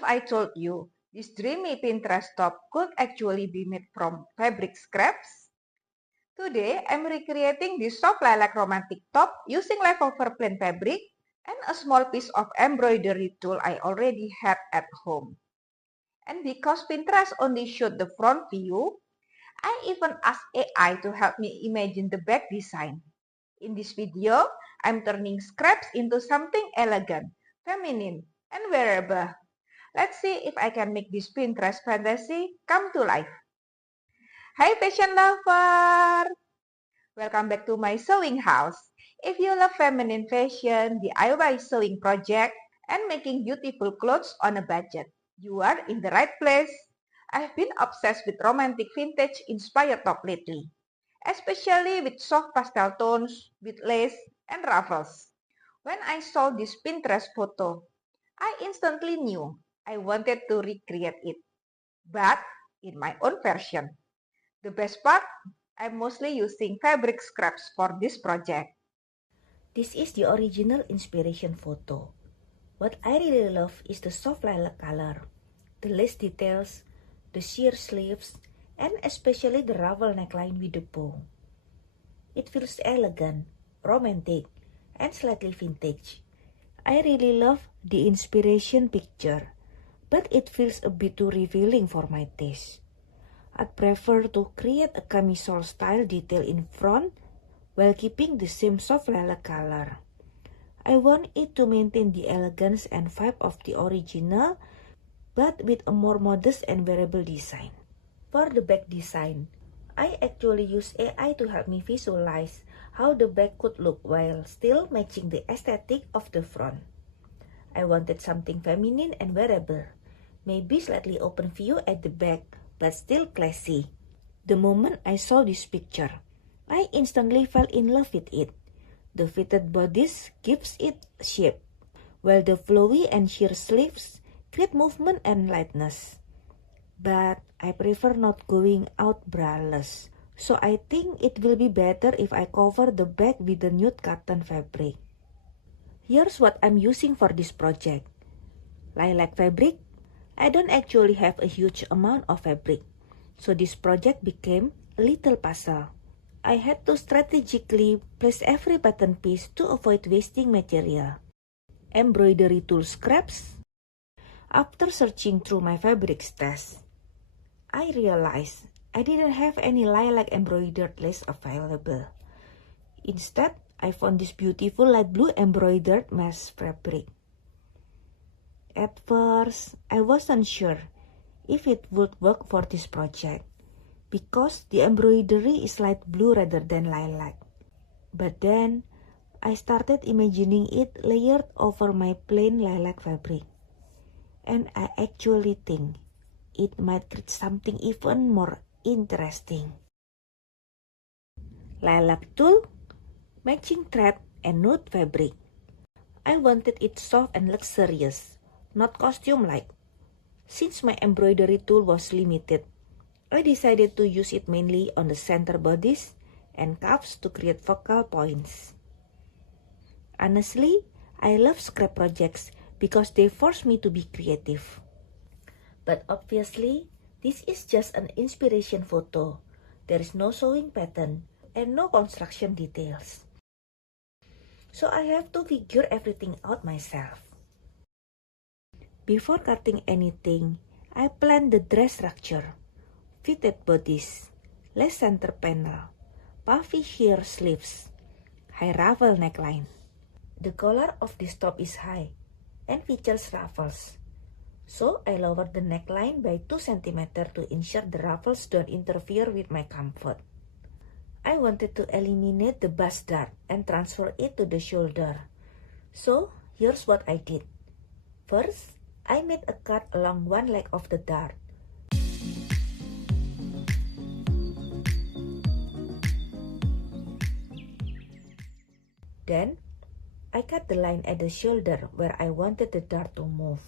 if I told you this dreamy Pinterest top could actually be made from fabric scraps? Today, I'm recreating this soft lilac romantic top using leftover plain fabric and a small piece of embroidery tool I already had at home. And because Pinterest only showed the front view, I even asked AI to help me imagine the back design. In this video, I'm turning scraps into something elegant, feminine, and wearable. Let's see if I can make this Pinterest fantasy come to life. Hi fashion lover! Welcome back to my sewing house. If you love feminine fashion, DIY sewing project, and making beautiful clothes on a budget, you are in the right place. I've been obsessed with romantic vintage inspired top lately, especially with soft pastel tones, with lace and ruffles. When I saw this Pinterest photo, I instantly knew I wanted to recreate it, but in my own version. The best part, I'm mostly using fabric scraps for this project. This is the original inspiration photo. What I really love is the soft lilac color, the lace details, the sheer sleeves, and especially the ruffle neckline with the bow. It feels elegant, romantic, and slightly vintage. I really love the inspiration picture, but it feels a bit too revealing for my taste. I'd prefer to create a camisole style detail in front while keeping the same soft lilac color. I want it to maintain the elegance and vibe of the original, but with a more modest and wearable design. For the back design, I actually use AI to help me visualize how the back could look while still matching the aesthetic of the front. I wanted something feminine and wearable, maybe slightly open view at the back, but still classy. The moment I saw this picture, I instantly fell in love with it. The fitted bodice gives it shape, while the flowy and sheer sleeves create movement and lightness. But I prefer not going out braless, so I think it will be better if I cover the back with the nude cotton fabric. Here's what I'm using for this project. Lilac fabric. I don't actually have a huge amount of fabric, so this project became a little puzzle. I had to strategically place every pattern piece to avoid wasting material. Embroidery tool scraps. After searching through my fabric stash, I realized I didn't have any lilac embroidered lace available. Instead, I found this beautiful light blue embroidered mesh fabric. At first, I wasn't sure if it would work for this project, because the embroidery is light blue rather than lilac. But then, I started imagining it layered over my plain lilac fabric. And I actually think it might create something even more interesting. Lilac tulle, matching thread and nude fabric. I wanted it soft and luxurious, not costume-like. Since my embroidery tool was limited, I decided to use it mainly on the center bodice and cuffs to create focal points. Honestly, I love scrap projects because they force me to be creative. But obviously, this is just an inspiration photo. There is no sewing pattern and no construction details. So I have to figure everything out myself. Before cutting anything, I plan the dress structure. Fitted bodice, lace center panel, puffy sheer sleeves, high ruffle neckline. The collar of this top is high and features ruffles. So I lowered the neckline by 2 cm to ensure the ruffles don't interfere with my comfort. I wanted to eliminate the bust dart and transfer it to the shoulder. So here's what I did. First, I made a cut along one leg of the dart. Then, I cut the line at the shoulder where I wanted the dart to move.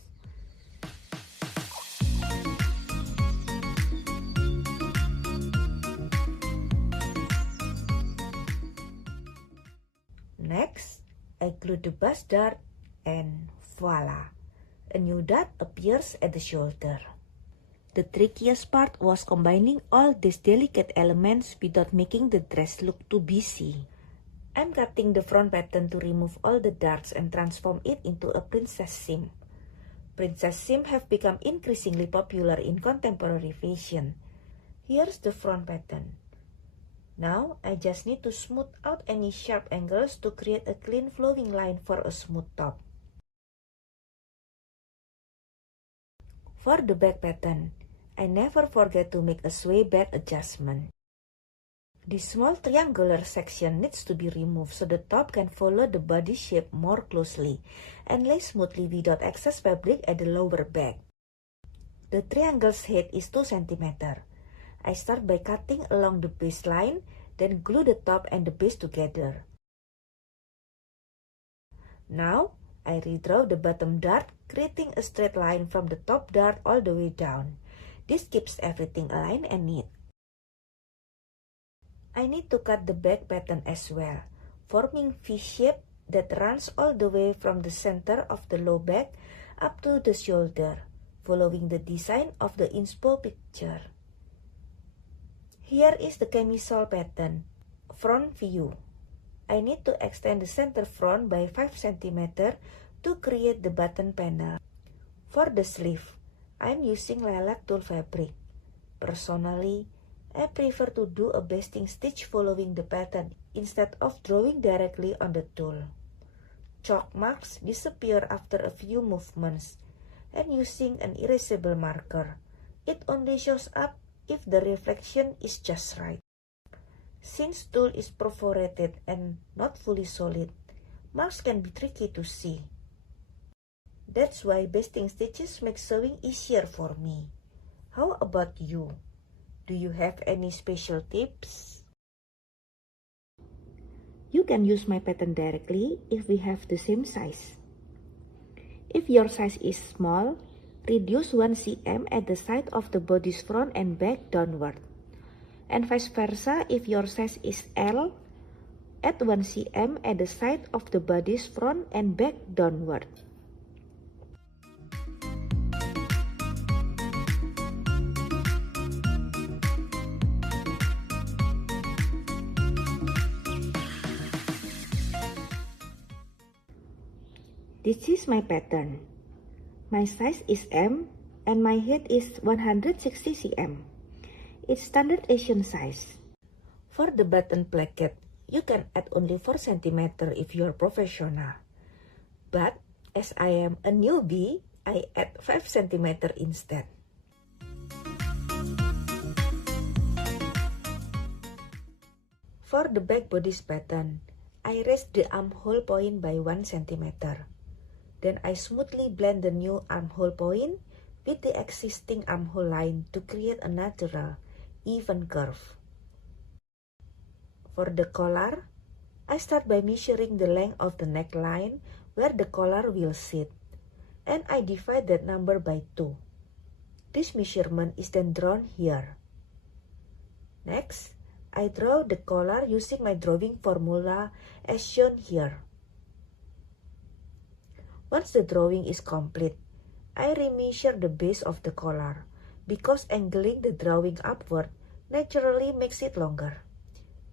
Next, I glued the bust dart and voila! a new dot appears at the shoulder. The trickiest part was combining all these delicate elements without making the dress look too busy. I'm cutting the front pattern to remove all the darts and transform it into a princess seam. Princess seam have become increasingly popular in contemporary fashion. Here's the front pattern. Now, I just need to smooth out any sharp angles to create a clean flowing line for a smooth top. For the back pattern, I never forget to make a sway back adjustment. This small triangular section needs to be removed so the top can follow the body shape more closely and lay smoothly without excess fabric at the lower back. The triangle's head is 2 cm. I start by cutting along the baseline, then glue the top and the base together. Now, I redraw the bottom dart, creating a straight line from the top dart all the way down. This keeps everything aligned and neat. I need to cut the back pattern as well, forming V shape that runs all the way from the center of the low back up to the shoulder, following the design of the inspo picture. Here is the camisole pattern, front view. I need to extend the center front by 5 cm to create the button panel. For the sleeve, I'm using lilac tulle fabric. Personally, I prefer to do a basting stitch following the pattern instead of drawing directly on the tulle. Chalk marks disappear after a few movements, and using an erasable marker, it only shows up if the reflection is just right. Since tulle is perforated and not fully solid, marks can be tricky to see. That's why basting stitches make sewing easier for me. How about you? Do you have any special tips? You can use my pattern directly if we have the same size. If your size is small, reduce 1 cm at the side of the body's front and back downward. And vice versa, if your size is L, add 1 cm at the side of the body's front and back downward. This is my pattern. My size is M and my height is 160 cm. It's standard Asian size. For the button placket, you can add only 4 cm if you are professional. But as I am a newbie, I add 5 cm instead. For the back bodice pattern, I raise the armhole point by 1 cm. Then I smoothly blend the new armhole point with the existing armhole line to create a natural, even curve. For the collar, I start by measuring the length of the neckline where the collar will sit, and I divide that number by 2. This measurement is then drawn here. Next, I draw the collar using my drawing formula as shown here. Once the drawing is complete, I remeasure the base of the collar because angling the drawing upward naturally makes it longer.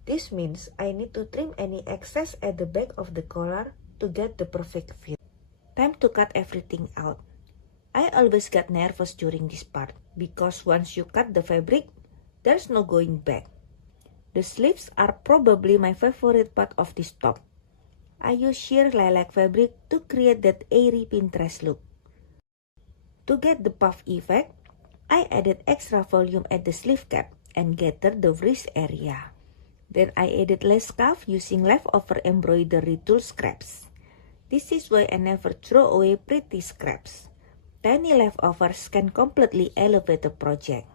This means I need to trim any excess at the back of the collar to get the perfect fit. Time to cut everything out. I always get nervous during this part because once you cut the fabric, there's no going back. The sleeves are probably my favorite part of this top. I use sheer lilac fabric to create that airy Pinterest look. To get the puff effect, I added extra volume at the sleeve cap and gathered the wrist area. Then I added lace cuff using leftover embroidery tool scraps. This is why I never throw away pretty scraps. Tiny leftovers can completely elevate the project.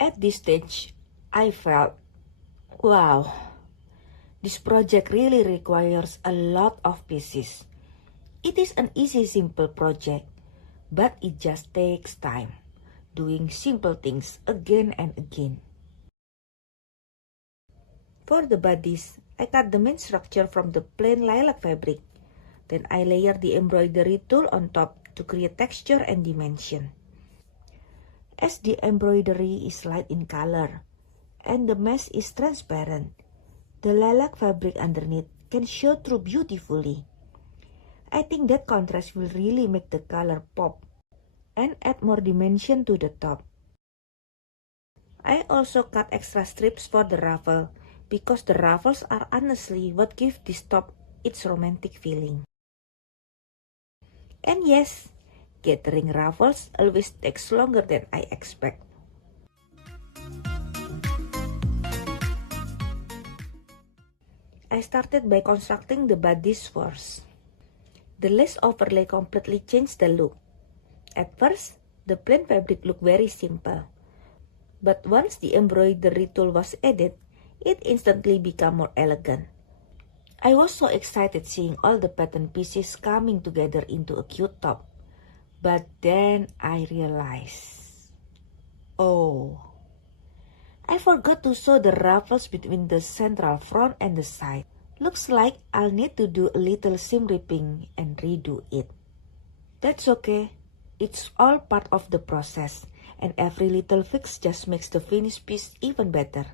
At this stage, I felt, wow, this project really requires a lot of pieces. It is an easy, simple project, but it just takes time, doing simple things again and again. For the bodies, I cut the main structure from the plain lilac fabric, Then I layer the embroidery tool on top to create texture and dimension. As the embroidery is light in color and the mesh is transparent, the lilac fabric underneath can show through beautifully. I think that contrast will really make the color pop and add more dimension to the top. I also cut extra strips for the ruffle because the ruffles are honestly what give this top its romantic feeling. And yes, gathering ruffles always takes longer than I expect. I started by constructing the bodice first. The lace overlay completely changed the look. At first, the plain fabric looked very simple. But once the embroidery tool was added, it instantly became more elegant. I was so excited seeing all the pattern pieces coming together into a cute top. But then I realized, oh, I forgot to sew the ruffles between the central front and the side. Looks like I'll need to do a little seam ripping and redo it. That's okay. It's all part of the process, and every little fix just makes the finished piece even better.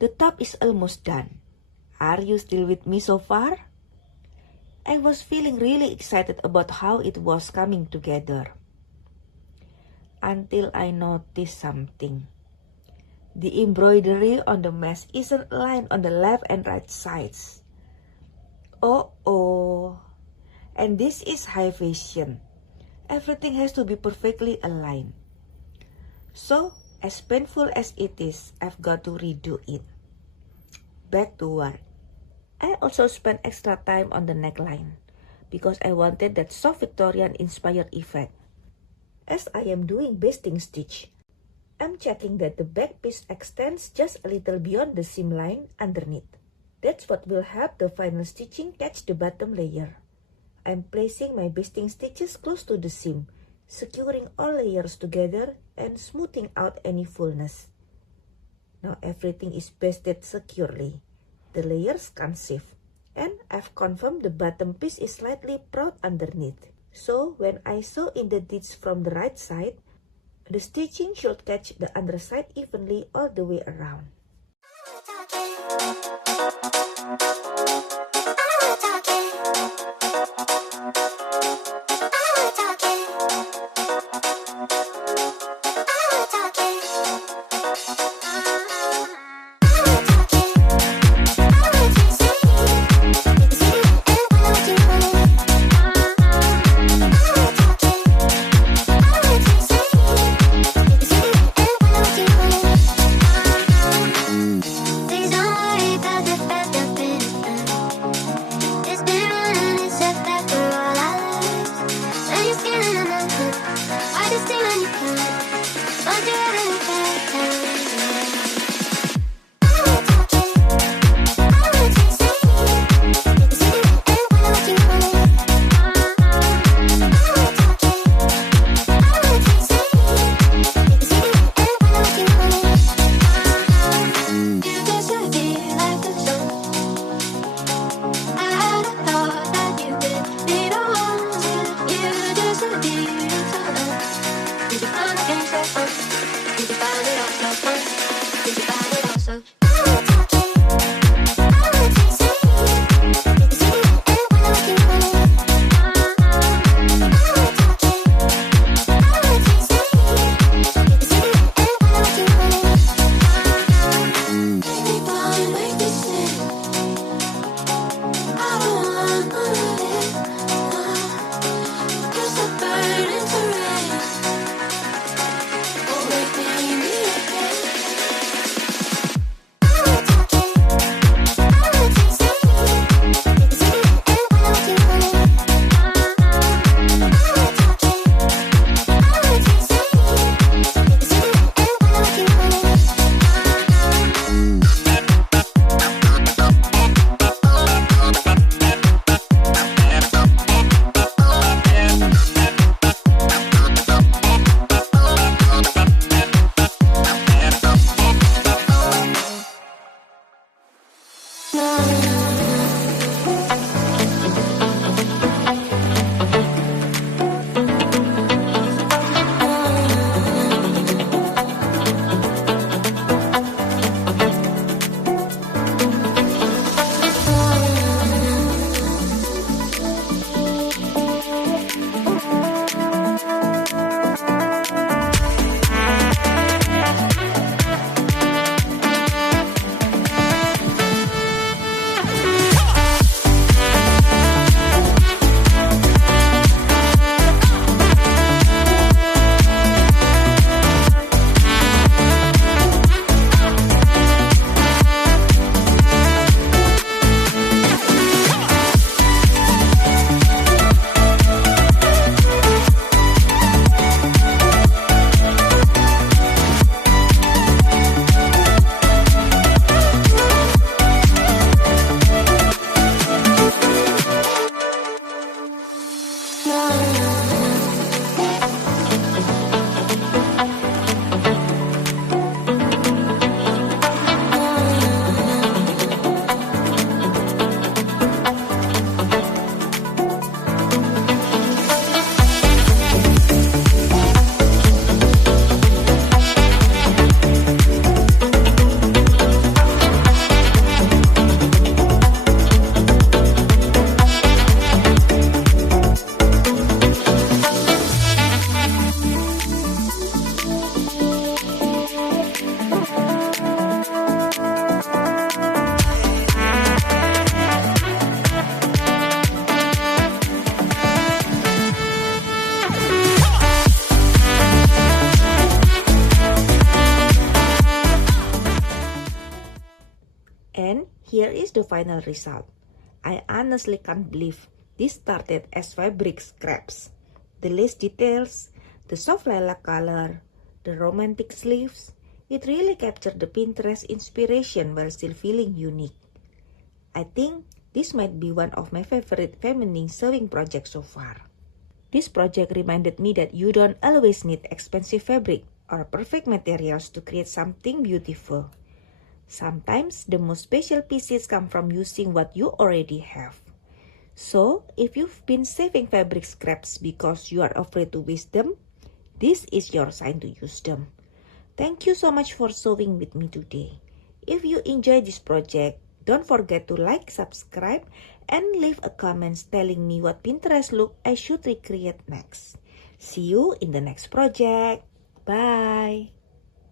The top is almost done. Are you still with me so far? I was feeling really excited about how it was coming together. Until I noticed something. The embroidery on the mesh isn't aligned on the left and right sides. Oh. And this is high fashion. Everything has to be perfectly aligned. So, as painful as it is, I've got to redo it. Back to work. I also spent extra time on the neckline because I wanted that soft Victorian inspired effect. As I am doing basting stitch, I'm checking that the back piece extends just a little beyond the seam line underneath. That's what will help the final stitching catch the bottom layer. I'm placing my basting stitches close to the seam, securing all layers together and smoothing out any fullness. Now everything is basted securely. The layers can't shift, and I've confirmed the bottom piece is slightly proud underneath. So when I sew in the ditch from the right side, the stitching should catch the underside evenly all the way around. Please don't final result. I honestly can't believe this started as fabric scraps. The lace details, the soft lilac color, the romantic sleeves, it really captured the Pinterest inspiration while still feeling unique. I think this might be one of my favorite feminine sewing projects so far. This project reminded me that you don't always need expensive fabric or perfect materials to create something beautiful. Sometimes the most special pieces come from using what you already have. So, if you've been saving fabric scraps because you are afraid to waste them, this is your sign to use them. Thank you so much for sewing with me today. If you enjoyed this project, don't forget to like, subscribe, and leave a comment telling me what Pinterest look I should recreate next. See you in the next project. Bye!